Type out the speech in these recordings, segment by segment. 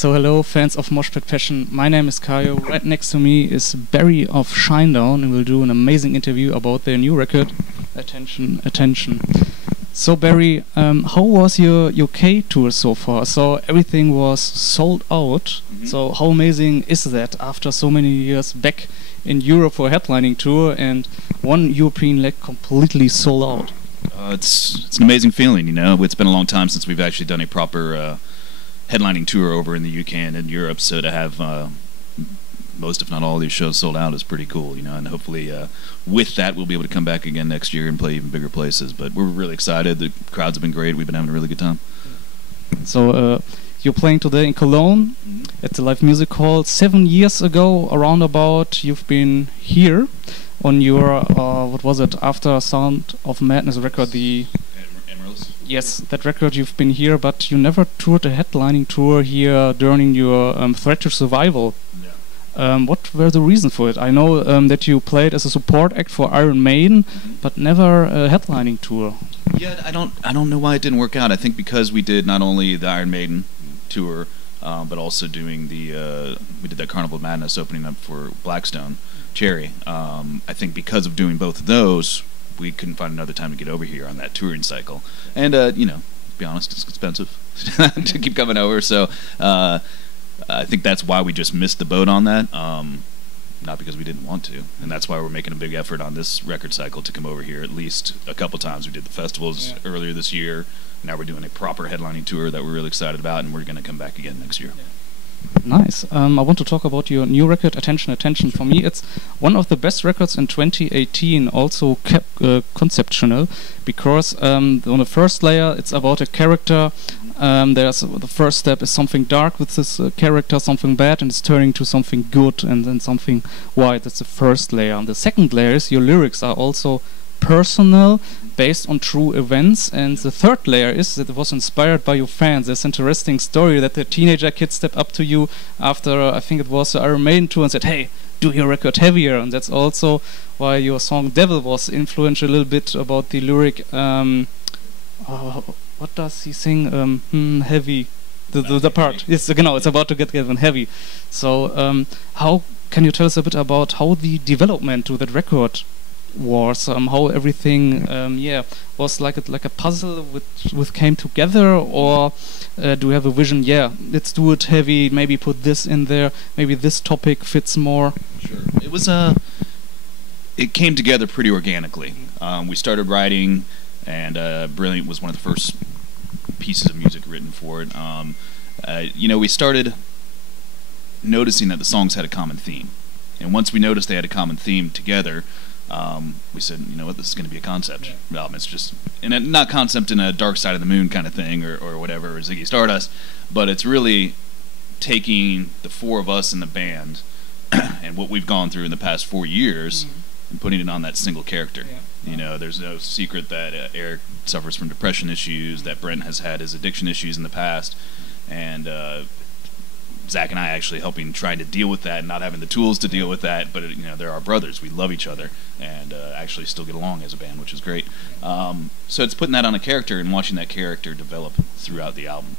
So hello fans of Moshpit Passion, my name is Kayo. Right next to me is Barry of Shinedown, and we'll do an amazing interview about their new record, Attention, Attention. So Barry, how was your UK tour so far? So everything was sold out, so how amazing is that after so many years back in Europe for a headlining tour and one European leg completely sold out? It's an amazing feeling, you know. It's been a long time since we've actually done a proper headlining tour over in the UK and in Europe, so to have most, if not all, of these shows sold out is pretty cool, you know. And hopefully, with that, we'll be able to come back again next year and play even bigger places. But we're really excited. The crowds have been great. We've been having a really good time. So you're playing today in Cologne at the Live Music Hall. 7 years ago, around about, you've been here on your what was it? After Sound of Madness record, the yes, that record. You've been here, but you never toured a headlining tour here during your Threat to Survival. What were the reasons for it? I know that you played as a support act for Iron Maiden, but never a headlining tour. Yeah, I don't know why it didn't work out. I think because we did not only the Iron Maiden tour, but also doing the we did that Carnival of Madness opening up for Blackstone Cherry. I think because of doing both of those, we couldn't find another time to get over here on that touring cycle. And you know, to be honest, it's expensive to keep coming over. So I think that's why we just missed the boat on that. Not because we didn't want to, and that's why we're making a big effort on this record cycle to come over here at least a couple times. We did the festivals earlier this year. Now we're doing a proper headlining tour that we're really excited about, and we're going to come back again next year. Nice. I want to talk about your new record, Attention, Attention. For me, it's one of the best records in 2018, also conceptual, because on the first layer, it's about a character. There's the first step is something dark with this character, something bad, and it's turning to something good, and then something white. That's the first layer. And the second layer is your lyrics are also personal, based on true events, and the third layer is that it was inspired by your fans. There's an interesting story that the teenager kid stepped up to you after I think it was the Iron Maiden tour and said, "Hey, do your record heavier," and that's also why your song "Devil" was influential a little bit about the lyric. What does he sing? Heavy, the part. Yes, genau, it's about to get heavy. So how can you tell us a bit about how the development to that record was, how everything was like a puzzle which came together, or do you have a vision? Yeah, let's do it heavy, maybe put this in there, maybe this topic fits more. Sure. It was it came together pretty organically. We started writing, and Brilliant was one of the first pieces of music written for it. You know, we started noticing that the songs had a common theme, and once we noticed they had a common theme together, we said, you know what, this is going to be a concept album. It's just, and not concept in a Dark Side of the Moon kind of thing, or whatever, or Ziggy Stardust, but it's really taking the four of us in the band and what we've gone through in the past 4 years and putting it on that single character. You know, there's no secret that Eric suffers from depression issues, that Brent has had his addiction issues in the past, and Zach and I actually trying to deal with that and not having the tools to deal with that, but you know, they're our brothers. We love each other and actually still get along as a band, which is great. So it's putting that on a character and watching that character develop throughout the album.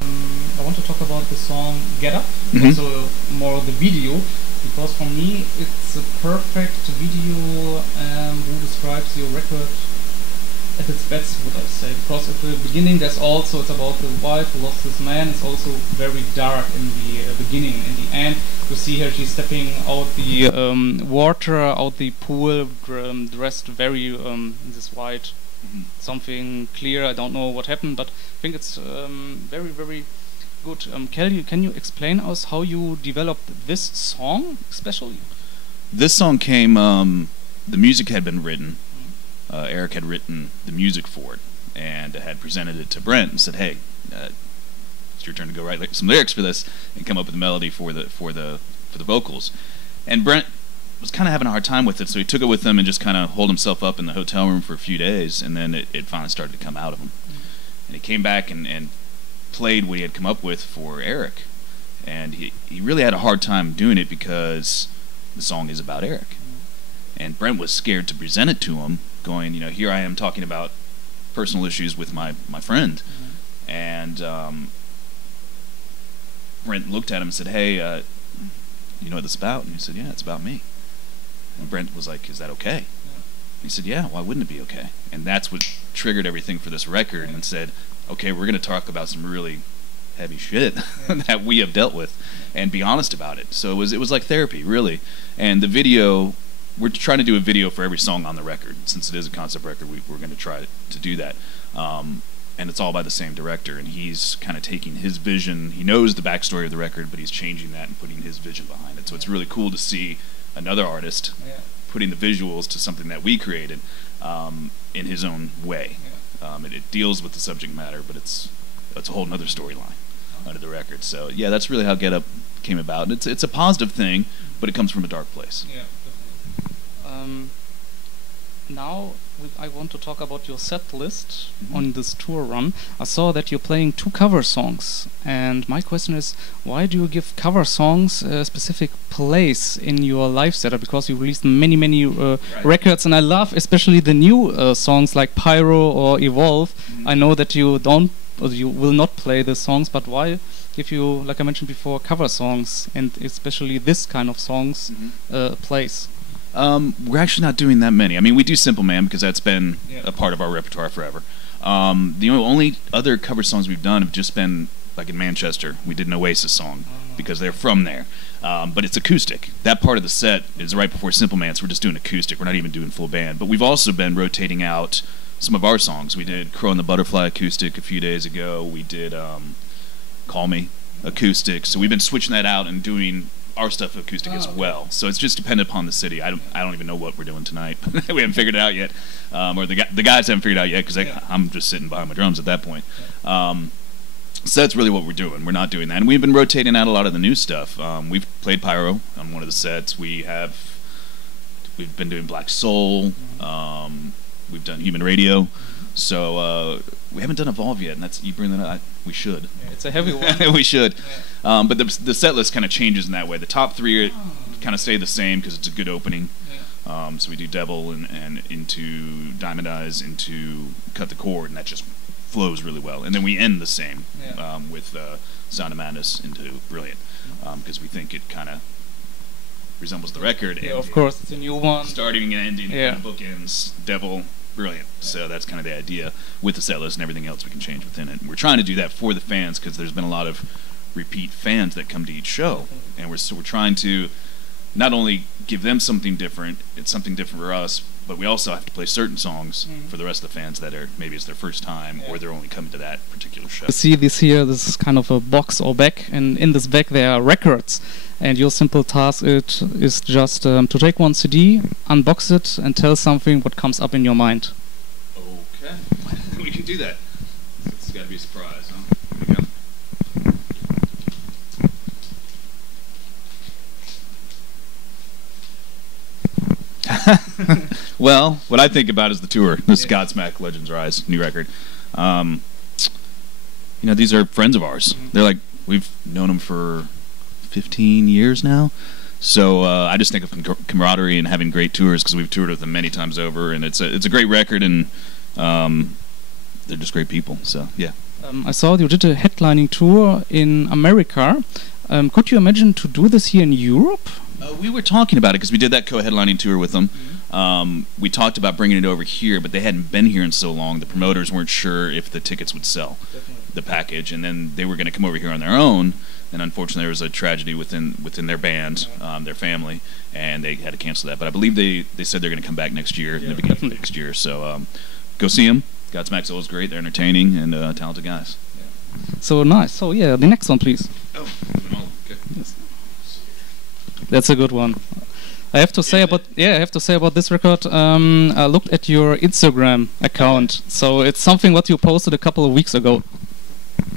I want to talk about the song Get Up, also more the video, because for me it's a perfect video who describes your record at its best, would I say, because at the beginning it's about the wife who lost his man. It's also very dark in the beginning. In the end, you see her, she's stepping out the water, out the pool, dressed very in this white, something clear. I don't know what happened, but I think it's very, very good. Can you explain us how you developed this song, especially? This song came, the music had been written. Eric had written the music for it and had presented it to Brent and said, "Hey, it's your turn to go write some lyrics for this and come up with a melody for the vocals." And Brent was kind of having a hard time with it, so he took it with him and just kind of holed himself up in the hotel room for a few days, and then it finally started to come out of him. And he came back and played what he had come up with for Eric, and he really had a hard time doing it because the song is about Eric. And Brent was scared to present it to him, going, you know, here I am talking about personal issues with my friend, and Brent looked at him and said, "Hey, you know what this is about?" And he said, "Yeah, it's about me." And Brent was like, "Is that okay?" He said, "Yeah, why wouldn't it be okay?" And that's what triggered everything for this record, and said, "Okay, we're going to talk about some really heavy shit that we have dealt with, and be honest about it." So it was like therapy, really. And the video, we're trying to do a video for every song on the record. Since it is a concept record, we're going to try to do that. And it's all by the same director, and he's kind of taking his vision. He knows the backstory of the record, but he's changing that and putting his vision behind it. So it's really cool to see another artist putting the visuals to something that we created in his own way. It deals with the subject matter, but it's a whole nother storyline under the record. So yeah, that's really how Get Up came about. It's a positive thing, but it comes from a dark place. Yeah, definitely. Now I want to talk about your set list on this tour run. I saw that you're playing 2 cover songs, and my question is, why do you give cover songs a specific place in your live setup? Because you released many records, and I love especially the new songs like Pyro or Evolve. I know that you will not play the songs, but why give you, like I mentioned before, cover songs, and especially this kind of songs a place? We're actually not doing that many. I mean, we do Simple Man because that's been a part of our repertoire forever. The only other cover songs we've done have just been, like in Manchester, we did an Oasis song because they're from there. But it's acoustic. That part of the set is right before Simple Man, so we're just doing acoustic. We're not even doing full band. But we've also been rotating out some of our songs. We did Crow and the Butterfly acoustic a few days ago. We did Call Me acoustic. So we've been switching that out and doing our stuff acoustic as well. So it's just dependent upon the city. I don't even know what we're doing tonight. We haven't figured it out yet, or the guys haven't figured it out yet, because I'm just sitting behind my drums at that point. So that's really what we're doing. We're not doing that, and we've been rotating out a lot of the new stuff. We've played Pyro on one of the sets. We've been doing Black Soul. We've done Human Radio. So we haven't done Evolve yet, and that's, you bring that up. We should. Yeah, it's a heavy one. We should. But the set list kind of changes in that way. The top 3 kind of stay the same because it's a good opening. So we do Devil and into Diamond Eyes, into Cut the Cord, and that just flows really well. And then we end the same with Sound of Madness into Brilliant, because we think it kind of resembles the record. Yeah, of course, it's a new one. Starting and ending, kind of bookends, Devil, Brilliant. So that's kind of the idea with the set list, and everything else we can change within it. And we're trying to do that for the fans, because there's been a lot of repeat fans that come to each show, and we're trying to not only give them something different, it's something different for us, but we also have to play certain songs for the rest of the fans that are, maybe it's their first time, or they're only coming to that particular show. You see this here, this is kind of a box or bag, and in this bag there are records, and your simple task is just to take one CD, unbox it, and tell something what comes up in your mind. Okay, we can do that. It's got to be a surprise, huh? Here we go. Well, what I think about is the tour. This is Godsmack Legends Rise, new record. You know, these are friends of ours. They're like, we've known them for 15 years now. So I just think of camaraderie and having great tours, because we've toured with them many times over, and it's a great record, and they're just great people. So yeah. I saw you did a headlining tour in America. Could you imagine to do this here in Europe? We were talking about it because we did that co-headlining tour with them. We talked about bringing it over here, but they hadn't been here in so long. The promoters weren't sure if the tickets would sell the package, and then they were going to come over here on their own. And unfortunately, there was a tragedy within their band, their family, and they had to cancel that. But I believe they said they're going to come back next year, in the beginning of next year. So go see them. Godsmack's always great. They're entertaining and talented guys. So nice. So yeah, the next one, please. Oh, okay. Yes. That's a good one. I have to say about this record. I looked at your Instagram account, so it's something what you posted a couple of weeks ago.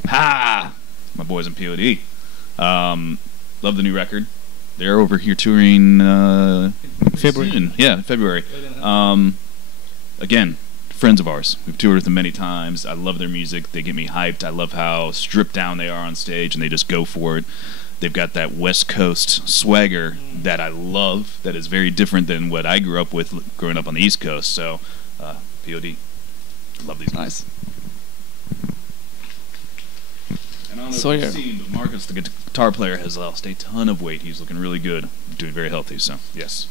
Ha! My boys in POD. Love the new record. They're over here touring February. soon. Yeah, February. Again, friends of ours. We've toured with them many times. I love their music. They get me hyped. I love how stripped down they are on stage, and they just go for it. They've got that West Coast swagger that I love, that is very different than what I grew up with growing up on the East Coast. So, POD. Love these guys. Nice. And So yeah. But Marcus, the guitar player, has lost a ton of weight. He's looking really good, doing very healthy. So yes.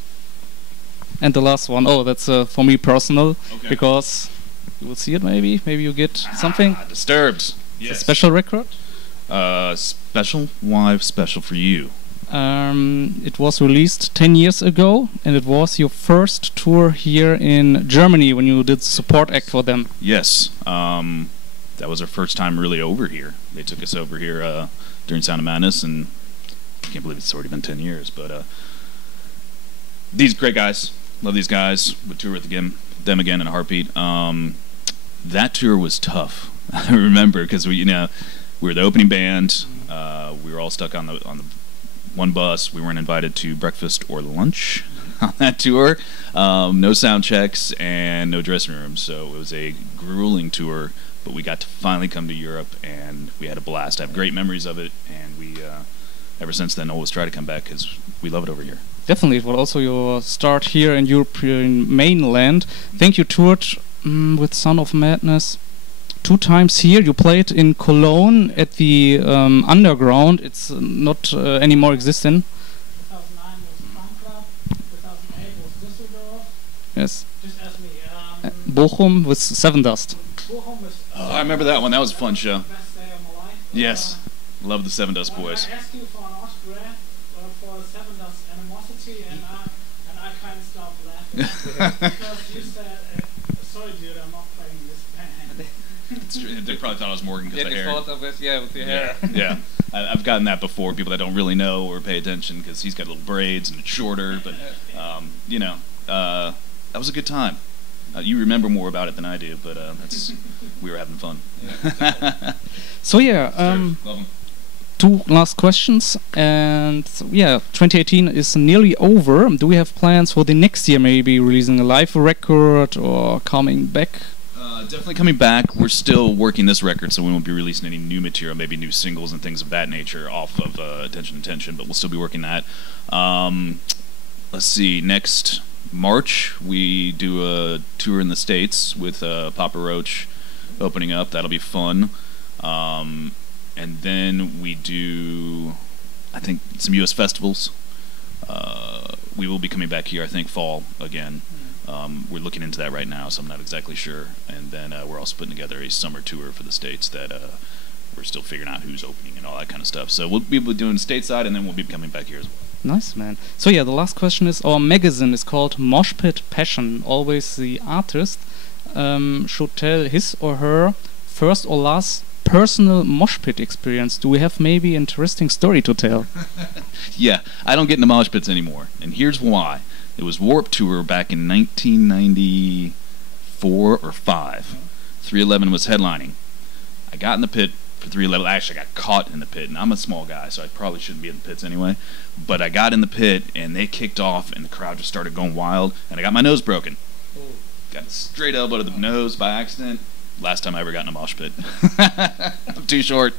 And the last one, oh, that's for me personal, Okay. because you will see it maybe. Maybe you get something. Disturbed. It's Yes. a special record. Special? Why special for you? It was released 10 years ago, and it was your first tour here in Germany when you did support act for them. Yes. That was our first time really over here. They took us over here during Sound of Madness, and I can't believe it's already been 10 years. But these great guys, love these guys. Would tour with them again in a heartbeat. That tour was tough. I remember because we were the opening band. We were all stuck on the one bus. We weren't invited to breakfast or lunch on that tour. No sound checks and no dressing rooms. So it was a grueling tour. But we got to finally come to Europe, and we had a blast. I have great memories of it, and we, ever since then, always try to come back because we love it over here. Definitely, it was also your start here in European mainland. I think you toured with Sound of Madness 2 times here. You played in Cologne at the Underground. It's not anymore existing. 2009 was Fun Club, 2008 was Düsseldorf. Yes. Just ask me. Bochum with Seven Dust. Bochum was Oh, I remember that one. That was a fun show. best day of my life. Yes. Love the Seven Dust Boys. I asked you for an autograph for Seven Dust Animosity, and I can't stop laughing because you said, "Sorry, dude, I'm not playing this band." They probably thought I was Morgan because of the hair. With the hair. Yeah. I've gotten that before. People that don't really know or pay attention because he's got little braids and it's shorter. But, that was a good time. You remember more about it than I do, but we were having fun. So yeah, Love 'em. 2 last questions, and yeah, 2018 is nearly over. Do we have plans for the next year, maybe releasing a live record or coming back? Definitely coming back. We're still working this record, so we won't be releasing any new material, maybe new singles and things of that nature off of Attention, but we'll still be working that. Let's see, next March we do a tour in the States with Papa Roach opening up. That'll be fun. And then we do, I think, some U.S. festivals. We will be coming back here, I think, fall again. We're looking into that right now, so I'm not exactly sure. And then we're also putting together a summer tour for the States that we're still figuring out who's opening and all that kind of stuff. So we'll be doing stateside, and then we'll be coming back here as well. Nice, man. So yeah, the last question is, our magazine is called Moshpit Passion. Always the artist should tell his or her first or last personal mosh pit experience. Do we have maybe an interesting story to tell? Yeah, I don't get into mosh pits anymore, and here's why. It was Warped Tour back in 1994 or 5. 311 was headlining. I got in the pit for 311. Actually, I got caught in the pit, and I'm a small guy, so I probably shouldn't be in the pits anyway. But I got in the pit, and they kicked off, and the crowd just started going wild, and I got my nose broken. Got a straight elbow to the nose by accident. Last time I ever got in a mosh pit. I'm too short.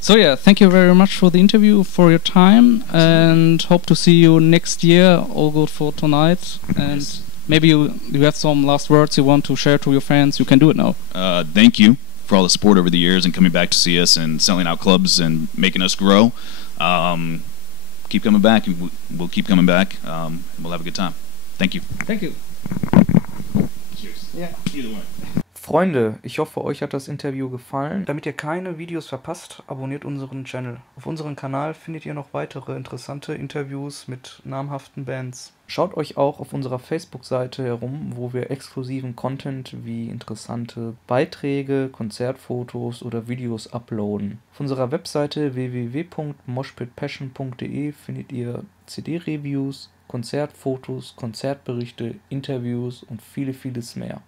So yeah, thank you very much for the interview, for your time, and hope to see you next year. All good for tonight. And maybe you have some last words you want to share to your fans. You can do it now. Thank you for all the support over the years and coming back to see us and selling out clubs and making us grow. Keep coming back, and we'll keep coming back. And we'll have a good time. Thank you. Thank you. Cheers. Yeah. Either way. Freunde, ich hoffe, euch hat das Interview gefallen. Damit ihr keine Videos verpasst, abonniert unseren Channel. Auf unserem Kanal findet ihr noch weitere interessante Interviews mit namhaften Bands. Schaut euch auch auf unserer Facebook-Seite herum, wo wir exklusiven Content wie interessante Beiträge, Konzertfotos oder Videos uploaden. Auf unserer Webseite www.moshpitpassion.de findet ihr CD-Reviews, Konzertfotos, Konzertberichte, Interviews und vieles mehr.